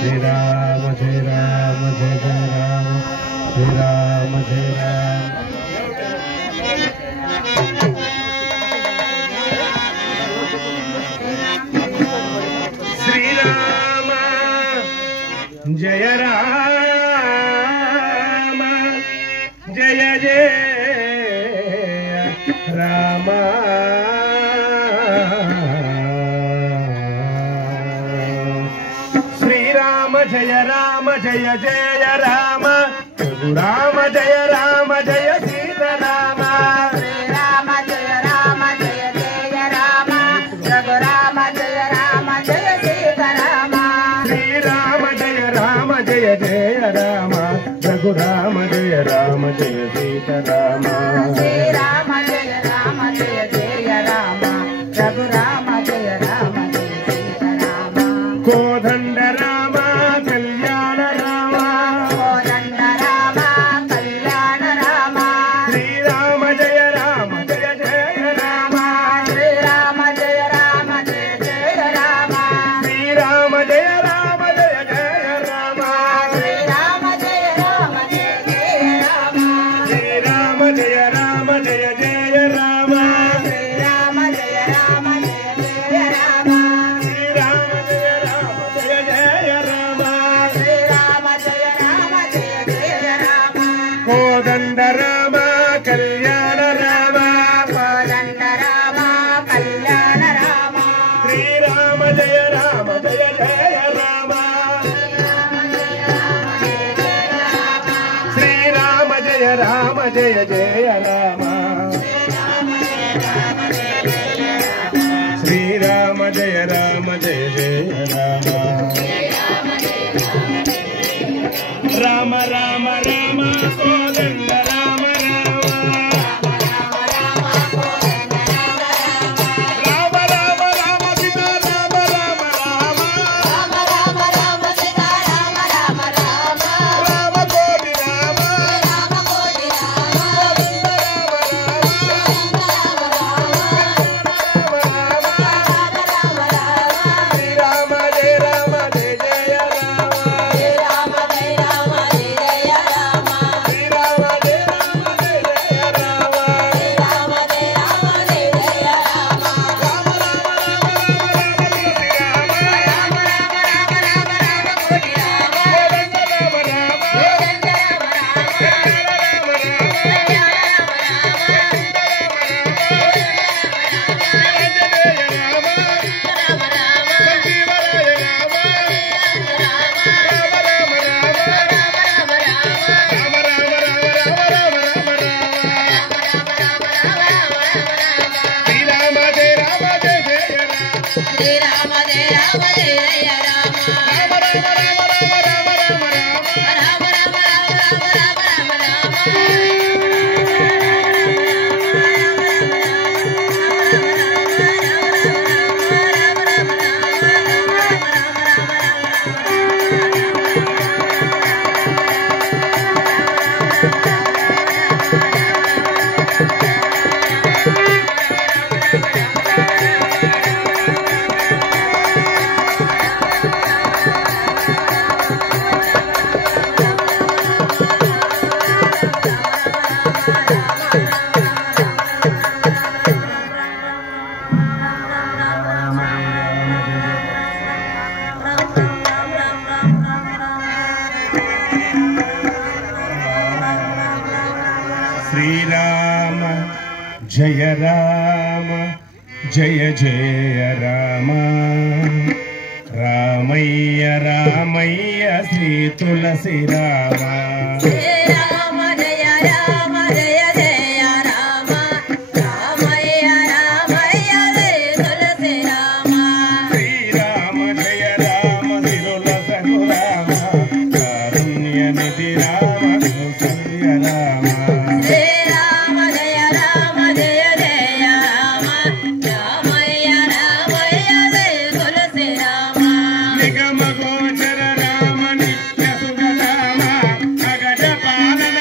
శ్రీరామ జయ రామ జయ జయ రామ శ్రీరామ జయ రామ శ్రీరామ జయ రామ జయ జయ రామ శ్రీరామ జయ రామ జయ జయ రామ రామ జయ రామ జయ సీతారామ శ్రీరామ జయ రామ జయ జయ రామ రఘురామ జయ రామ జయ సీతారామ శ్రీరామ జయ రామ జయ జయ రామ రఘురామ జయ రామ జయ సీతారామ శ్రీరామ జయ రామ జయ జయ రామ రఘురామ జయ రామ జయ సీతారామ కోదండ రామ కళ్యాణ రామ కోదండ రామ కళ్యాణ రామ శ్రీరామ జయ రామ జయ జయ రామ శ్రీరామ జయ రామ జయ జయ రామ శ్రీరామ జయ రామ జయ జయ రామ శ్రీరామ జయ రామ జయ జయ రామ శ్రీరామ జయ రామ జయ జయ రామ శ్రీరామ జయ రామ జయ జయ రామ శ్రీరామ జయ రామ జయ జయ రామ శ్రీరామ జయ రామ జయ జయ రామ కోదండ రామ కళ్యాణ రామ కోదండ రామ కళ్యాణ రామ శ్రీరామ జయ రామ జయ జయ రామ శ్రీరామ జయ రామ జయ జయ రామ శ్రీరామ జయ రామ జయ జయ రామ రామ రామ రామ కోదండ రామ రామ రామ రామ రామ సీతా రామ రామ రామ రామ కోటి రామ శ్రీరామ జయ రామ జయ జయ రామ శ్రీరామ జయ రామ జయ జయ రామ శ్రీరామ జయ రామ జయ జయ రామ రామ రామ రామ రామ రామ రామ రామ శ్రీరామ జయ రామ జయ జయ రామ రామయ్య రామయ్య శ్రీ తులసి రామ రామ జయ రామ జయ జయ రామ రామయ్య రామయ్య జయ తులసి రామ శ్రీరామ జయ రామ తిరుల సగురామ కారుణ్య నిధి రామ కౌసల్య రామ శ్రీరామ జయ రామ జయ జయ రామ రామయ్య రామయ్య జయ తులసి రామ నిగమ గోచర రామ నిత్య సుగ రామ అగజ పాలన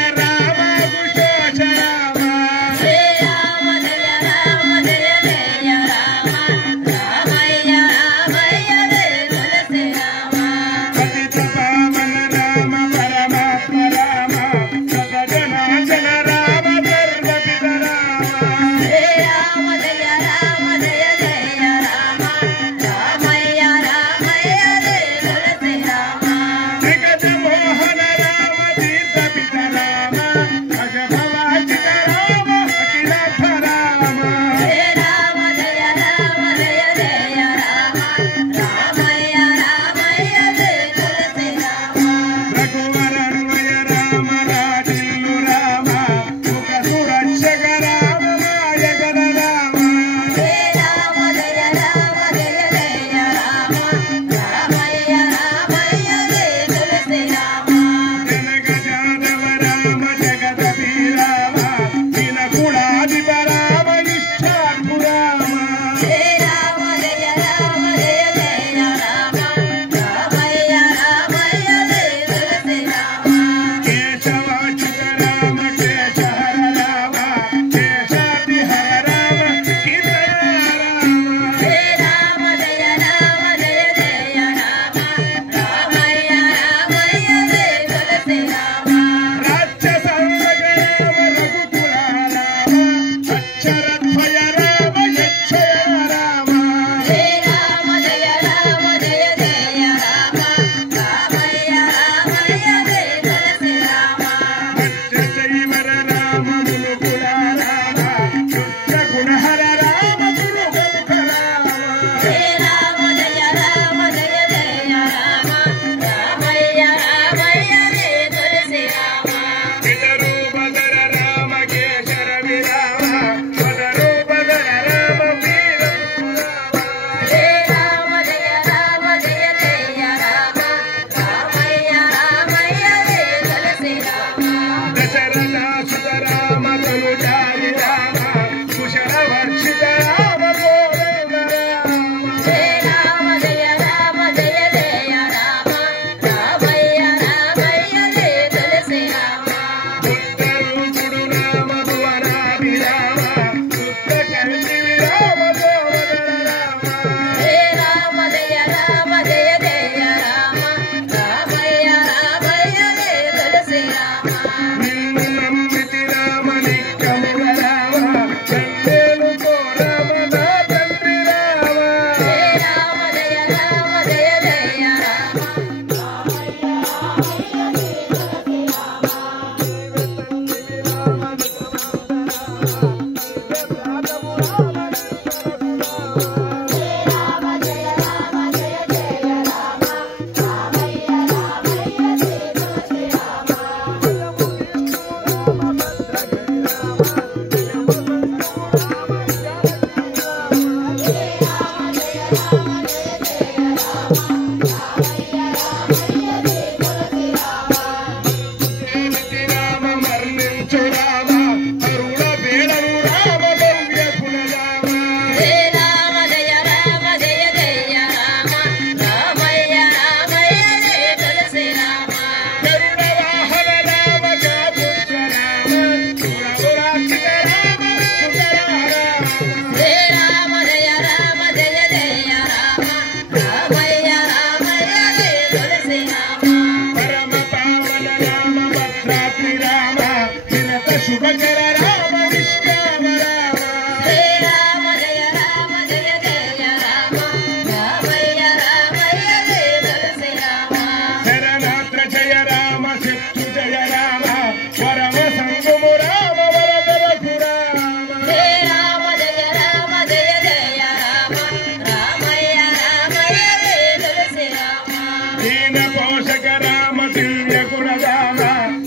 दीन पोषक राम दिव्य गुण राम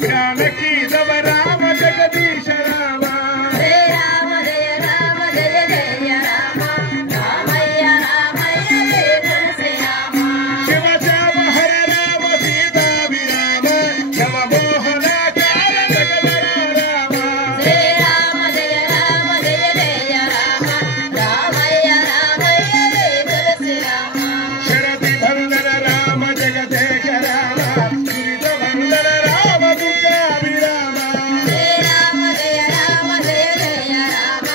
जानकी तव राम जगदीश राम जय राम जय जय राम रामయ్య रामయ్య जय तुलसी राम शिव श्याम हर राम सीता विराम नव मोहन काल जगदर राम जय राम जय जय राम रामయ్య रामయ్య जय तुलसी राम शरदि बंदर राम जगदेक राम गिरिज बंदर राम दुर्गा विराम जय राम जय जय राम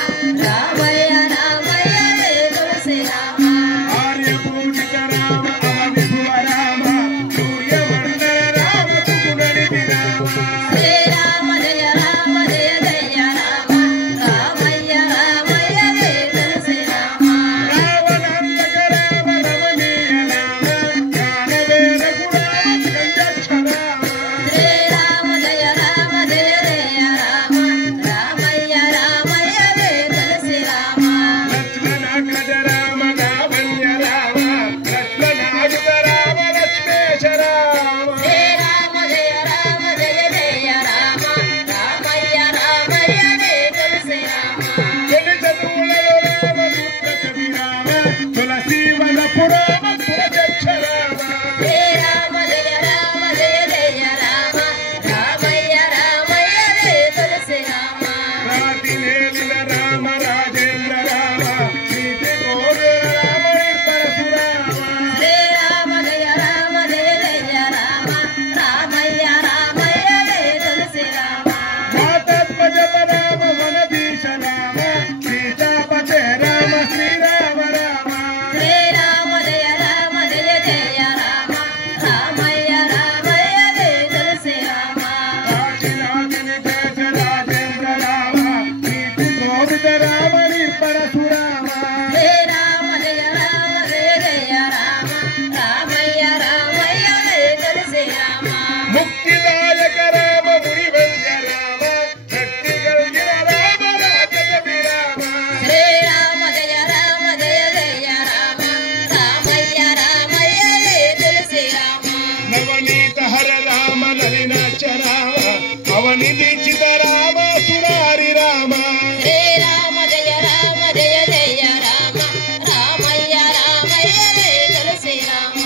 रामయ్య रामయ్య जय तुलसी राम आर्य पूजित राम अवधि भुव राम सूर्य मंडल राम सुगुणनिधि राम जय राम जय जय राम रामయ్య रामయ్య जय तुलसी राम रावणान्तक राम रमणीय राम ज्ञानवेद गुणात् गञ्जच्छ राम जय राम जय जय राम रामయ్య रामయ్య जय तुलसी राम लक्ष्मणाग्रज राम लावण्य राम लक्ष्मणायुध राम लक्ष्मेश राम जय राम जय जय राम रामయ్య रामయ్య जय तुलसी राम तोలి చదువులలో రామ సూత్ర కవి రామ తులసి వన పురామ సురచక్ష రామ जय राम जय जय राम रामయ్య रामయ్య जय तुलसी राम రాతి నేలిన రామ రాజేంద్ర రామ నీతి గోర రామ పరశురామ जय राम जय जय राम रामయ్య रामయ్య जय तुलसी राम మాతత్మజ రామ వనదీశ రామ సీతాపతే రామ శ్రీరామ రామ जय राम जय जय राम रामయ్య रामయ్య जय तुलसी राम కాశీనాథుని దేశ రాజేంద్ర రామ నీతి గోవింద రామ పరశురామ जय राम जय राम रामయ్య रामయ్య जय तुलसी राम मुक्तिदायक राम मुनिवन्द्य राम शक्ति कल्गिन राम राजद विराम जय राम जय राम रामయ్య रामయ్య जय तुलसी राम नवनीत हर राम नलिनाच राम अवनि दीक्षित राम सुरारि राम जय राम जय राम रामయ్య रामయ్య जय तुलसी राम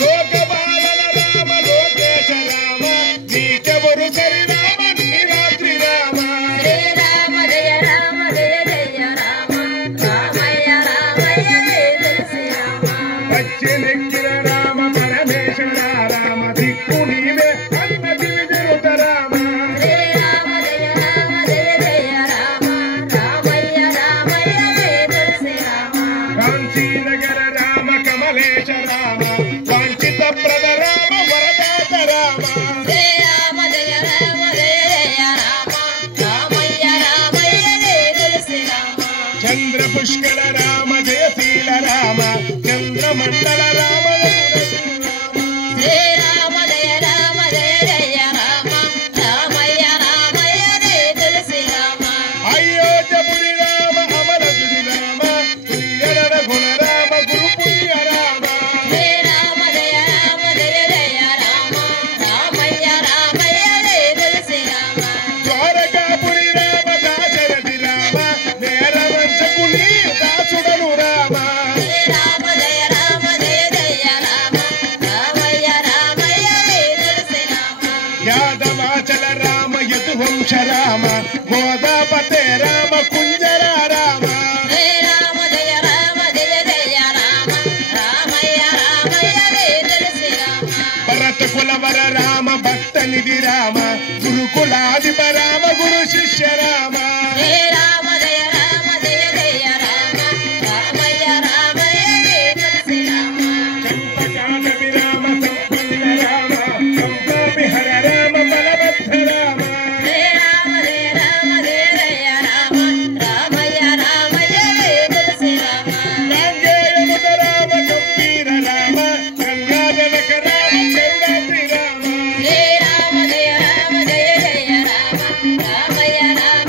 लोकपालन राम लोकेश राम नीच वरुसरि राम नीलाद्रि राम जय राम जय राम रामయ్య रामయ్య जय तुलसी राम पच्चि निखिल राम परमेश्वर राम दिक्कु नीवे अन्नति विदिरुत राम जय राम रामయ్య रामయ్య जय तुलसी राम कांचीनगर राम कमलेश राम वांछित प्रद राम वरदात राम जय राम रामయ్య रामయ్య जय तुलसी राम चंद्र पुष्कर राम जयशील राम चंद्र मंडल राम जय राम रामయ్య रामయ్య जय तुलसी राम अयोध्यपुरी राम अमर दुरी राम तुल्य गुण राम गुरु पुण्य राम जय राम रामయ్య रामయ్య जय तुलसी राम द्वारकापुरी राम दाशरथि राम नेर वंशकुली दासुडनु राम जय राम रामయ్య रामయ్య जय तुलसी राम यादवाचल राम यदुवंश राम गोदापते राम कुंजर राम जय राम रामయ్య रामయ్య जय तुलसी राम भरत कुलवर राम भक्त निधि राम गुरुकुलाधिप राम गुरु शिष्य राम जय राम रामయ్య रामయ్య जय तुलसी राम चंपकानबि राम संपन्न राम संपापिहर राम बलभद्र राम जय राम रामయ్య रामయ్య जय तुलसी राम गांगेयमुद राम गंभीर राम गंगाजनक राम गौरात्रि राम जय राम रामయ్య रामయ్య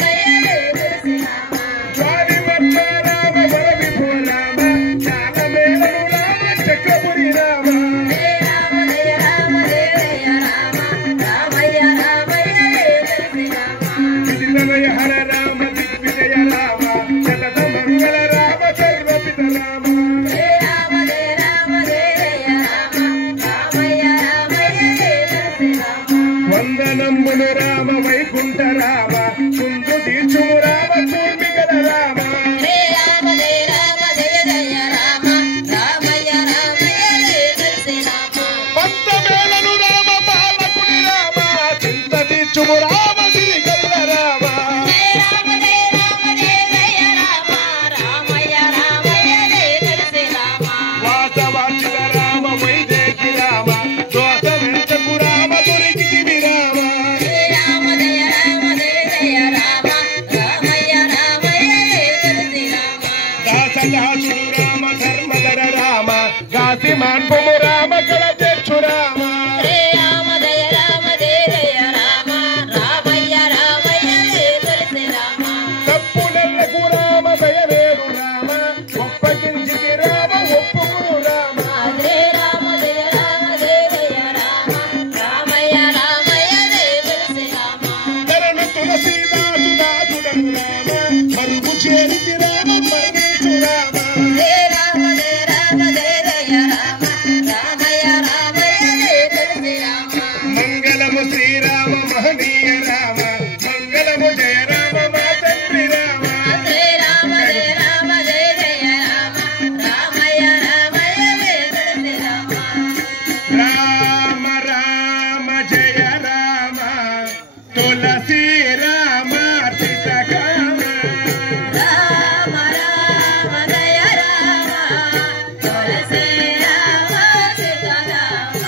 వందనమ్ములు రామ వైకుంఠ రామ కుందు తీర్చుము రామ కూర్మిగల రామ రామ జయ జయ రామ రామయ్య రామయ్య జయ శ్రీరామ పంతమేళను రామ బాలకుని రామ చింత తీర్చుము రామ సిరిగల్ల రామ రామ జయ జయ రామ రామయ్య రామయ్య జయ శ్రీరామ వాసవాచిత రామ వైదేకి రామ దోస వెంటకు రామ దొరికితివి రామ రామ జయ జయ రామ రామయ్య రామయ్య జయ శ్రీరామ దాసదాసుడు రామ ధర్మధర రామ గాసి మాన్పము రామ కళ తెచ్చు రామ రామ జయ జయ రామ రామయ్య రామయ్య జయ శ్రీరామ తప్పులకు రామ దయవేరు రామ ఒప్పగించితి రామ ఒప్పుకురు రామ రామ జయ జయ రామ రామయ్య రామయ్య జయ శ్రీరామ తరణు తులసీదాసు దాసుడను రామ మరుగు చేరితి రామ పరమేశు రామ రామ జయ జయ రామ రామయ్య రామయ్య జయ శ్రీరామ మంగళము శ్రీరామ మహనీయ రామ మంగళము జయ రామ మా తండ్రి రామ రామ జయ జయ రామ రామయ్య రామయ్య జయ శ్రీరామ రామ రామ జయ రామ తులసి రామార్చిత కామ రామ రామ జయ రామ తులసి రామ సీతారామ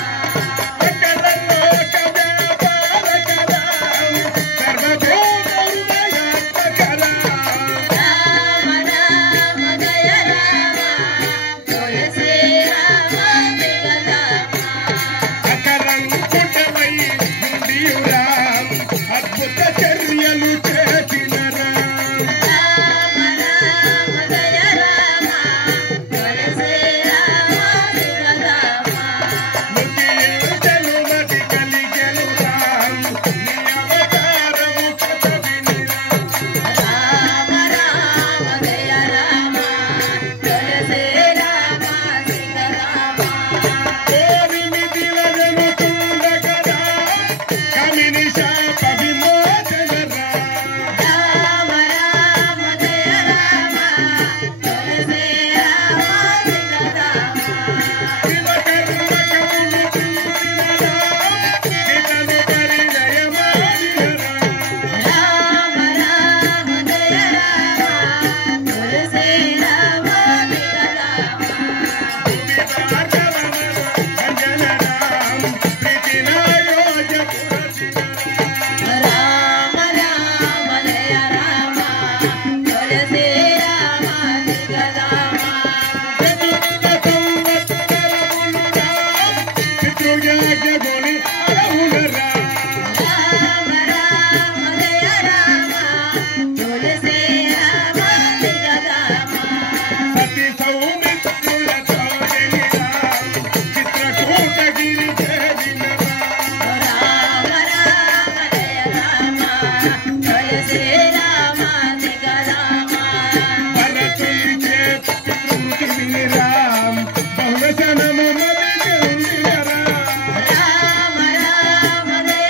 సకలలోక వ్యాపారక రామ సర్వభూత హృదయాత్మక రామ రామ రామ జయ రామ తులసి రామ సీతారామ అకలంకుటమై ఉండియు రామ అద్భుత చర్యలు చేసిన రామ రామ రామ జయ రామ తులసి రామ సీతారామ ముతియేతను మతి కలిగెను రామ నీ అవతారము కథవిని రామ రామ జయ రామ తులసి రామ సీతారామ దేవి మిథిలజను తుండక రామ కమిని శాప విమోచన రామ రామ రామ జయ రామ తులసి రామ సీతారామ శివకర్మకమును చూసిన రామ నితను పరిణయమాడిన రామ రామ రామ జయ రామ తులసి రామ సీతారామ రామ రామ జయ రామ తులసి రామ సీతారామ రామ రామ జయ రామ తులసి రామ సీతారామ రామ రామ జయ రామ తులసి రామ సీతారామ రామ రామ జయ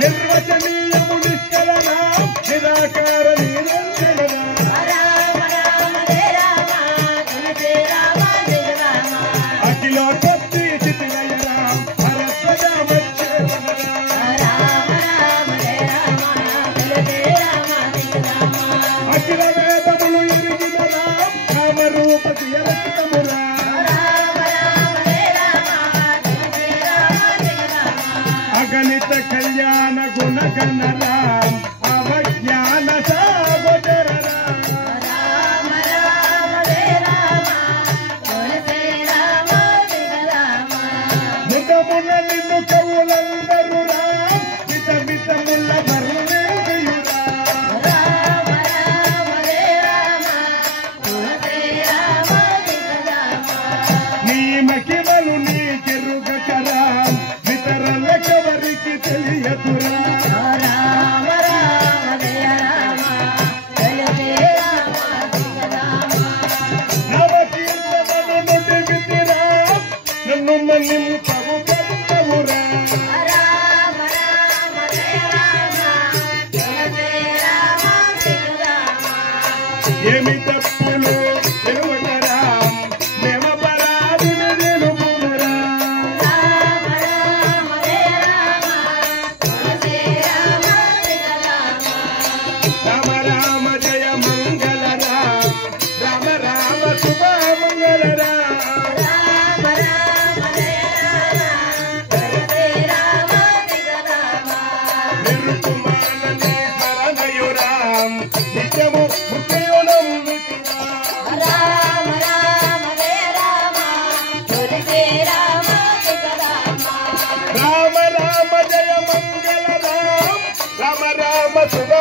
నిర్వచనీయము నిష్కలన నిరాకార నిరంజన అఖిలోత్పత్తి చితిలయ రామ హరస్వజ అఖిల వేదములు ఎరిగిన రామరూపతి రక్తమురా అగణిత కళ్యాణ గుణగణ రామ అవజ్ఞాన సాగోదర ముఖమున నిన్ను కవులందరూ రామ మిత మితముల మరువేయురా నీ మహిమలు నీ కెరుగక రామ ఇతరులకెవరికి తెలియదురా నవకీర్తనను నుడివితిరా నన్ను మన్నింపవు కలుగురా ఏమి తప్పులు తెలుగురా మేమ పరాధిని తెలుగురా రామ రామ జయ మంగళ రామ రామ శుభ మంగళ నిరుకుమానని శరణయు రామ నిత్యము ముఖ్యోణం రామ రామ జయ మంగళ రామ రామ శుభ